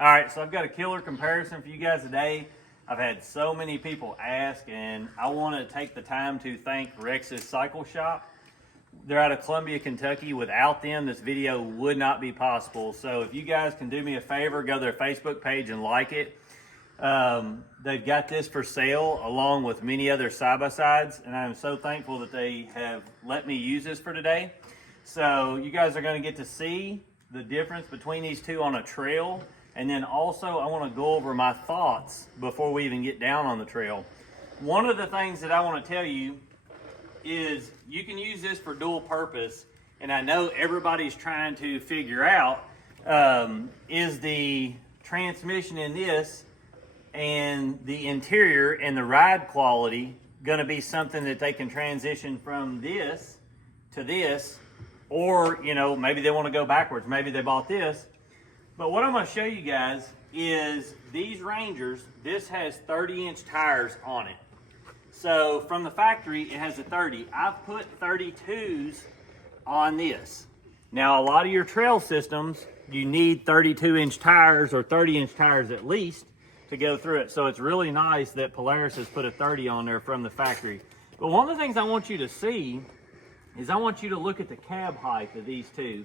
All right, so I've got a killer comparison for you guys today. I've had so many people ask, and I want to take the time to thank Rex's Cycle Shop. They're out of Columbia, Kentucky. Without them, this video would not be possible. So if you guys can do me a favor, go to their Facebook page and like it. They've got this for sale along with many other side-by-sides, and I'm so thankful that they have let me use this for today. So you guys are going to get to see the difference between these two on a trail. And then also I want to go over my thoughts before we even get down on the trail. One of the things that I want to tell you is you can use this for dual purpose, and I know everybody's trying to figure out is the transmission in this and the interior and the ride quality going to be something that they can transition from this to this, or you know, maybe they want to go backwards, maybe they bought this. But what I'm going to show you guys is these Rangers. This has 30-inch tires on it. So from the factory, it has a 30. I've put 32s on this. Now, a lot of your trail systems, you need 32-inch tires or 30-inch tires at least to go through it. So it's really nice that Polaris has put a 30 on there from the factory. But one of the things I want you to see is I want you to look at the cab height of these two.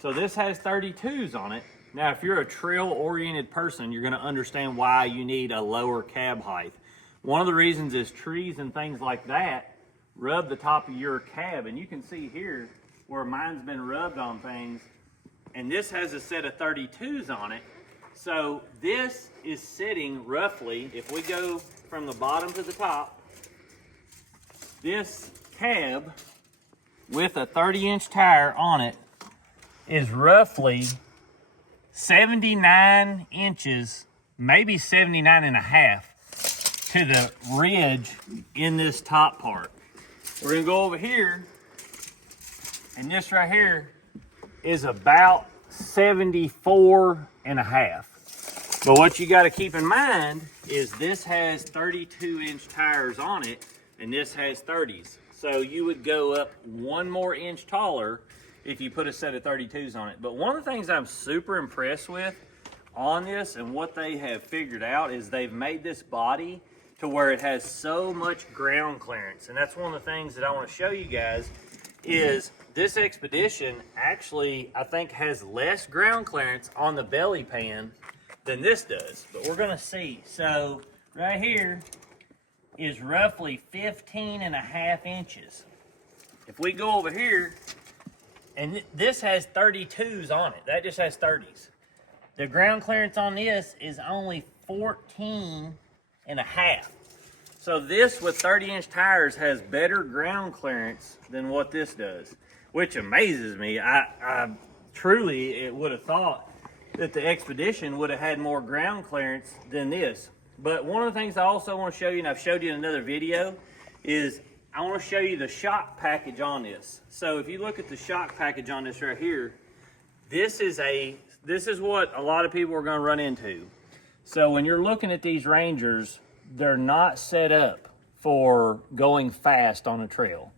So this has 32s on it. Now, if you're a trail-oriented person, you're going to understand why you need a lower cab height. One of the reasons is trees and things like that rub the top of your cab, and you can see here where mine's been rubbed on things, and this has a set of 32s on it. So this is sitting roughly, if we go from the bottom to the top, this cab with a 30-inch tire on it is roughly 79 inches, maybe 79 and a half to the ridge in this top part. We're gonna go over here, and this right here is about 74 and a half. But what you gotta keep in mind is this has 32-inch tires on it, and this has 30s. So you would go up 1 more inch taller if you put a set of 32s on it. But one of the things I'm super impressed with on this and what they have figured out is they've made this body to where it has so much ground clearance. And that's one of the things that I want to show you guys is this Expedition actually, I think, has less ground clearance on the belly pan than this does. But we're gonna see. So right here is roughly 15 and a half inches. If we go over here, and this has 32s on it. That just has 30s. The ground clearance on this is only 14 and a half. So this with 30-inch tires has better ground clearance than what this does, which amazes me. I truly would have thought that the Expedition would have had more ground clearance than this. But one of the things I also want to show you, and I've showed you in another video, is I want to show you the shock package on this. So if you look at the shock package on this right here, this is what a lot of people are going to run into. So when you're looking at these Rangers, they're not set up for going fast on a trail.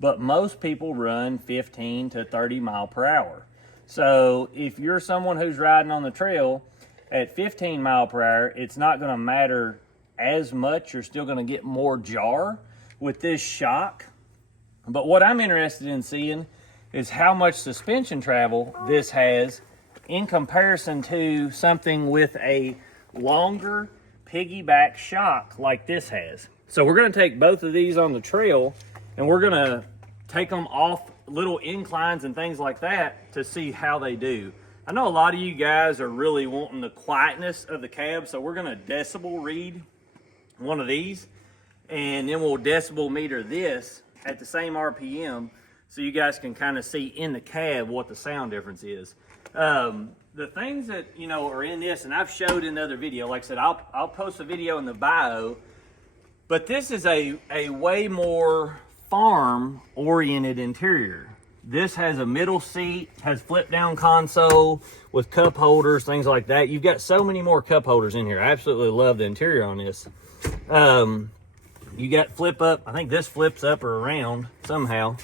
But most people run 15 to 30 mile per hour. So if you're someone who's riding on the trail at 15 mile per hour, it's not going to matter as much. You're still going to get more jar with this shock. But what I'm interested in seeing is how much suspension travel this has in comparison to something with a longer piggyback shock like this has. So we're going to take both of these on the trail, and we're going to take them off little inclines and things like that to see how they do. I know a lot of you guys are really wanting the quietness of the cab, so we're going to decibel read one of these, and then we'll decibel meter this at the same RPM so you guys can kind of see in the cab what the sound difference is. The things that, you know, are in this, and I've showed in another video, like I said, I'll post a video in the bio, but this is a way more farm-oriented interior. This has a middle seat, has flip-down console with cup holders, things like that. You've got so many more cup holders in here. I absolutely love the interior on this. You got flip up. I think this flips up or around somehow.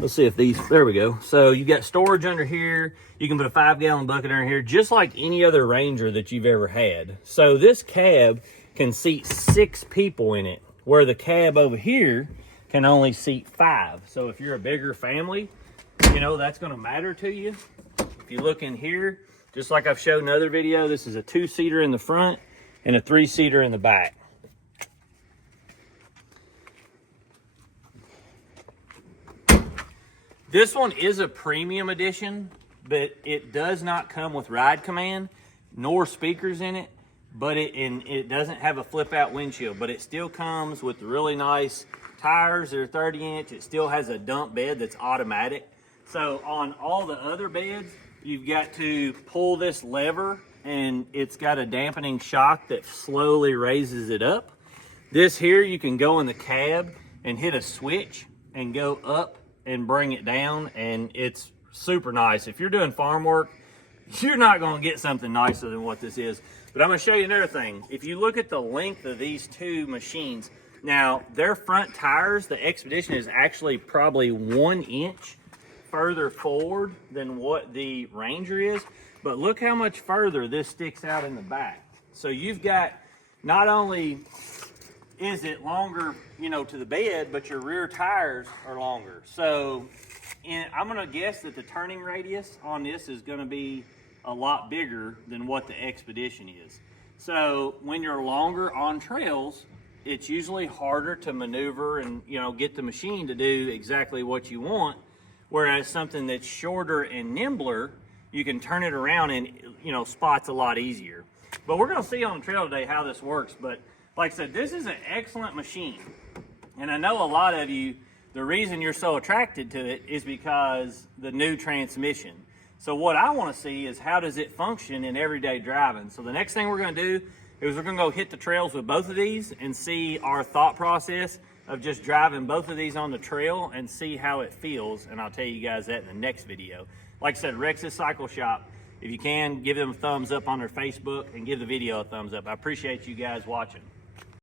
let's see if these, there we go. So you got storage under here. You can put a 5-gallon bucket under here, just like any other Ranger that you've ever had. So this cab can seat 6 people in it, where the cab over here can only seat 5. So if you're a bigger family, you know, that's gonna matter to you. If you look in here, just like I've showed in another video, this is a 2-seater in the front and a 3-seater in the back. This one is a premium edition, but it does not come with ride command nor speakers in it, but it doesn't have a flip out windshield, but it still comes with really nice tires. They're 30-inch. It still has a dump bed that's automatic. So on all the other beds, you've got to pull this lever, and it's got a dampening shock that slowly raises it up. This here, you can go in the cab and hit a switch and go up and bring it down, and it's super nice. If you're doing farm work, you're not going to get something nicer than what this is. But I'm going to show you another thing. If you look at the length of these two machines, now their front tires, the xpedition is actually probably 1 inch further forward than what the Ranger is, but look how much further this sticks out in the back. So you've got, not only is it longer, you know, to the bed, but your rear tires are longer. So I'm gonna guess that the turning radius on this is gonna be a lot bigger than what the xpedition is. So when you're longer on trails, it's usually harder to maneuver and, you know, get the machine to do exactly what you want. Whereas something that's shorter and nimbler, you can turn it around and, you know, spots a lot easier. But we're gonna see on the trail today how this works. But like I said, this is an excellent machine. And I know a lot of you, the reason you're so attracted to it is because the new transmission. So what I wanna see is how does it function in everyday driving. So the next thing we're gonna do is we're gonna go hit the trails with both of these and see our thought process of just driving both of these on the trail and see how it feels, and I'll tell you guys that in the next video. Like I said, Rex's Cycle Shop, if you can, give them a thumbs up on their Facebook and give the video a thumbs up. I appreciate you guys watching.